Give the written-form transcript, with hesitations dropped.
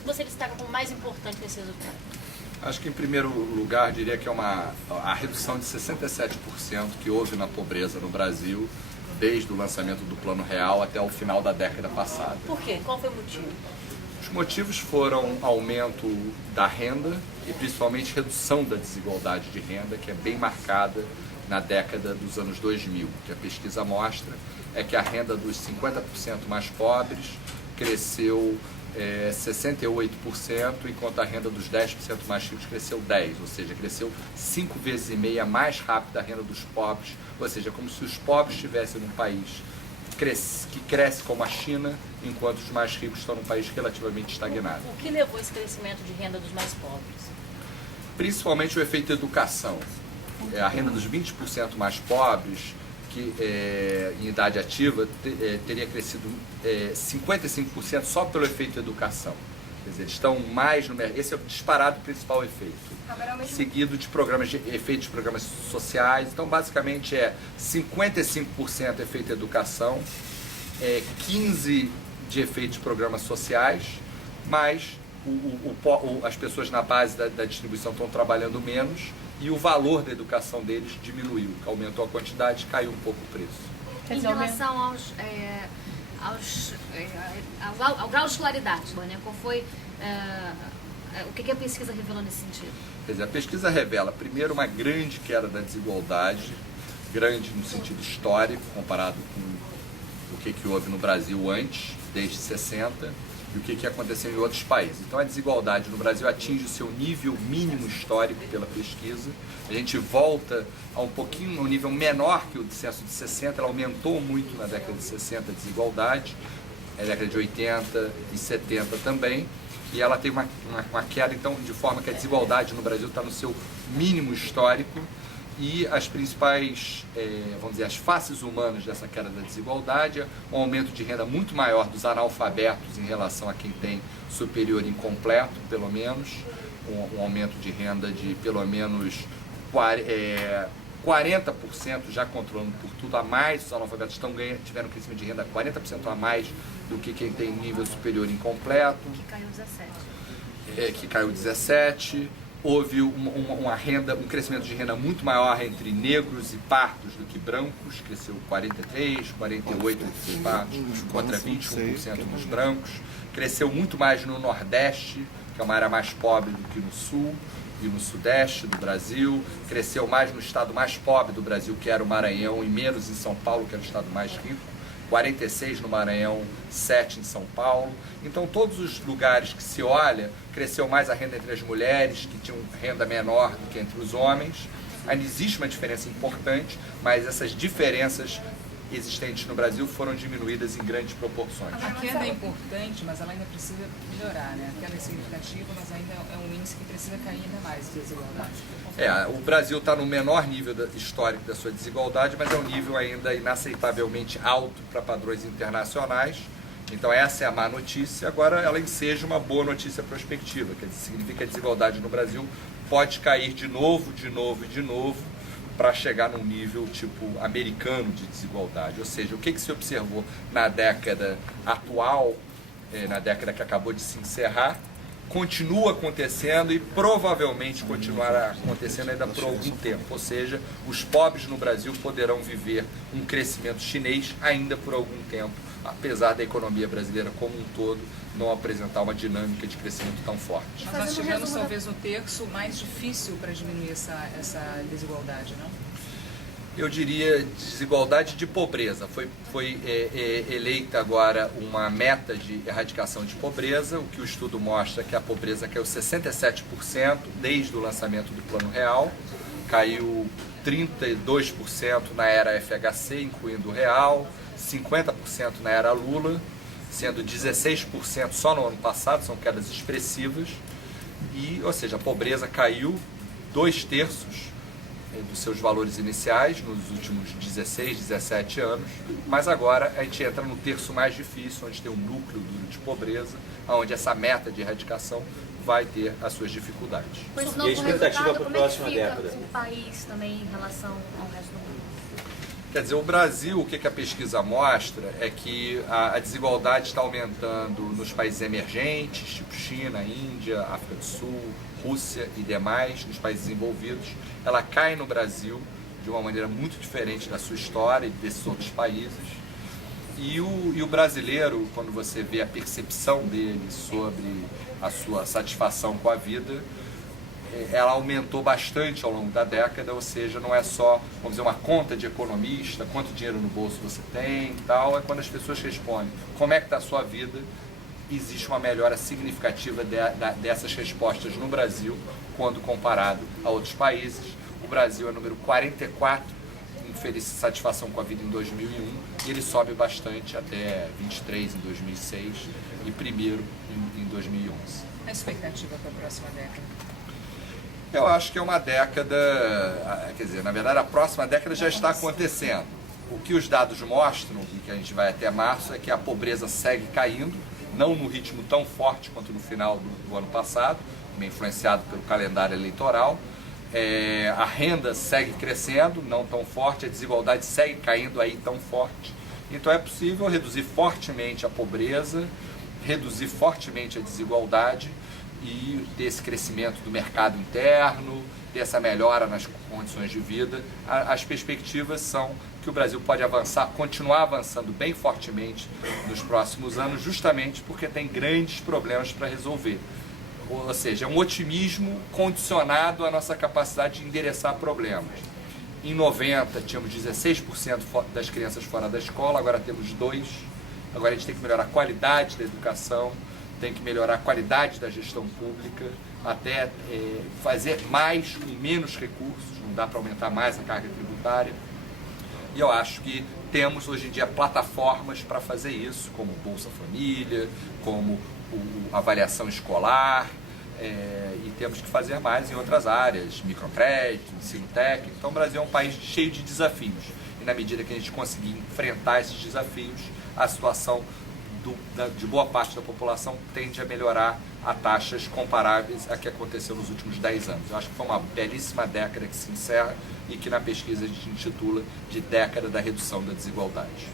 que você destaca como mais importante nesse resultado? Acho que, em primeiro lugar, diria que é a redução de 67% que houve na pobreza no Brasil desde o lançamento do Plano Real até o final da década passada. Por quê? Qual foi o motivo? Os motivos foram aumento da renda e principalmente redução da desigualdade de renda, que é bem marcada na década dos anos 2000. O que a pesquisa mostra é que a renda dos 50% mais pobres cresceu 68%, enquanto a renda dos 10% mais ricos cresceu 10%, ou seja, cresceu 5,5 vezes mais rápido a renda dos pobres, ou seja, como se os pobres estivessem num país que cresce como a China, enquanto os mais ricos estão num país relativamente estagnado. O que levou esse crescimento de renda dos mais pobres? Principalmente o efeito educação. A renda dos 20% mais pobres, que em idade ativa, teria crescido 55% só pelo efeito educação. Quer dizer, eles estão mais no mercado. Esse é o disparado principal efeito. Seguido de efeitos de programas sociais. Então, basicamente, 55% efeito educação, 15% de efeitos de programas sociais, mas as pessoas na base da distribuição estão trabalhando menos e o valor da educação deles diminuiu, aumentou a quantidade, caiu um pouco o preço. Em relação ao grau de escolaridade, né? Qual foi, o que a pesquisa revelou nesse sentido? Quer dizer, a pesquisa revela, primeiro, uma grande queda da desigualdade, grande no sentido histórico, comparado com o que houve no Brasil antes, desde 60, e o que aconteceu em outros países. Então, a desigualdade no Brasil atinge o seu nível mínimo histórico pela pesquisa. A gente volta a um nível menor que o do censo de 60, ela aumentou muito na década de 60 a desigualdade, na década de 80 e 70 também, e ela tem uma queda, então, de forma que a desigualdade no Brasil está no seu mínimo histórico, e as principais, vamos dizer, as faces humanas dessa queda da desigualdade, um aumento de renda muito maior dos analfabetos em relação a quem tem superior incompleto, pelo menos, um aumento de renda de pelo menos 40%, já controlando por tudo a mais, os analfabetos tiveram um crescimento de renda 40% a mais do que quem tem nível superior incompleto. Que caiu 17%. Que caiu 17%. Houve um crescimento de renda muito maior entre negros e pardos do que brancos, cresceu 43%, 48% entre pardos, contra 21% nos brancos. Cresceu muito mais no Nordeste, que é uma área mais pobre do que no Sul e no Sudeste do Brasil. Cresceu mais no estado mais pobre do Brasil, que era o Maranhão, e menos em São Paulo, que era o estado mais rico. 46 no Maranhão, 7 em São Paulo. Então, todos os lugares que se olha, cresceu mais a renda entre as mulheres, que tinham renda menor do que entre os homens. Ainda existe uma diferença importante, mas essas diferenças existentes no Brasil foram diminuídas em grandes proporções. A queda é importante, mas ela ainda precisa melhorar, né? A queda é significativa, mas ainda é um índice que precisa cair ainda mais de desigualdade. O Brasil está no menor nível histórico da sua desigualdade, mas é um nível ainda inaceitavelmente alto para padrões internacionais. Então essa é a má notícia. Agora ela enseja uma boa notícia prospectiva, que significa que a desigualdade no Brasil pode cair de novo, para chegar num nível tipo americano de desigualdade. Ou seja, o que se observou na década atual, na década que acabou de se encerrar, continua acontecendo e provavelmente continuará acontecendo ainda por algum tempo. Ou seja, os pobres no Brasil poderão viver um crescimento chinês ainda por algum tempo, apesar da economia brasileira como um todo não apresentar uma dinâmica de crescimento tão forte. Mas nós tivemos talvez no terço mais difícil para diminuir essa desigualdade, não? Eu diria desigualdade de pobreza. Foi eleita agora uma meta de erradicação de pobreza, o que o estudo mostra que a pobreza caiu 67% desde o lançamento do Plano Real, caiu 32% na era FHC, incluindo o Real, 50% na era Lula, sendo 16% só no ano passado, são quedas expressivas, ou seja, a pobreza caiu 2/3 dos seus valores iniciais nos últimos 16, 17 anos, mas agora a gente entra no terço mais difícil, onde tem um núcleo duro de pobreza, onde essa meta de erradicação vai ter as suas dificuldades. E a expectativa para a próxima década? O país também em relação ao resto do mundo? Quer dizer, o Brasil, o que a pesquisa mostra é que a desigualdade está aumentando nos países emergentes, tipo China, Índia, África do Sul, Rússia e demais, nos países desenvolvidos. Ela cai no Brasil de uma maneira muito diferente da sua história e desses outros países. E o brasileiro, quando você vê a percepção dele sobre a sua satisfação com a vida, ela aumentou bastante ao longo da década, ou seja, não é só, vamos dizer, uma conta de economista, quanto dinheiro no bolso você tem e tal, é quando as pessoas respondem como é que está a sua vida, existe uma melhora significativa dessas respostas no Brasil, quando comparado a outros países. O Brasil é número 44 em satisfação com a vida em 2001, e ele sobe bastante até 23 em 2006 e primeiro em 2011. A expectativa para a próxima década? Eu acho que é uma década, quer dizer, na verdade a próxima década já está acontecendo. O que os dados mostram, e que a gente vai até março, é que a pobreza segue caindo, não no ritmo tão forte quanto no final do ano passado, também influenciado pelo calendário eleitoral. A renda segue crescendo, não tão forte, a desigualdade segue caindo aí tão forte. Então é possível reduzir fortemente a pobreza, reduzir fortemente a desigualdade, e ter esse crescimento do mercado interno, ter essa melhora nas condições de vida. As perspectivas são que o Brasil pode avançar, continuar avançando bem fortemente nos próximos anos, justamente porque tem grandes problemas para resolver. Ou seja, é um otimismo condicionado à nossa capacidade de endereçar problemas. Em 90, tínhamos 16% das crianças fora da escola, agora temos 2%. Agora a gente tem que melhorar a qualidade da educação, tem que melhorar a qualidade da gestão pública, até fazer mais com menos recursos, não dá para aumentar mais a carga tributária. E eu acho que temos hoje em dia plataformas para fazer isso, como Bolsa Família, como a avaliação escolar, e temos que fazer mais em outras áreas, microcrédito, ensino técnico. Então o Brasil é um país cheio de desafios, e na medida que a gente conseguir enfrentar esses desafios, a situação de boa parte da população tende a melhorar a taxas comparáveis a que aconteceu nos últimos 10 anos. Eu acho que foi uma belíssima década que se encerra e que na pesquisa a gente intitula de década da redução da desigualdade.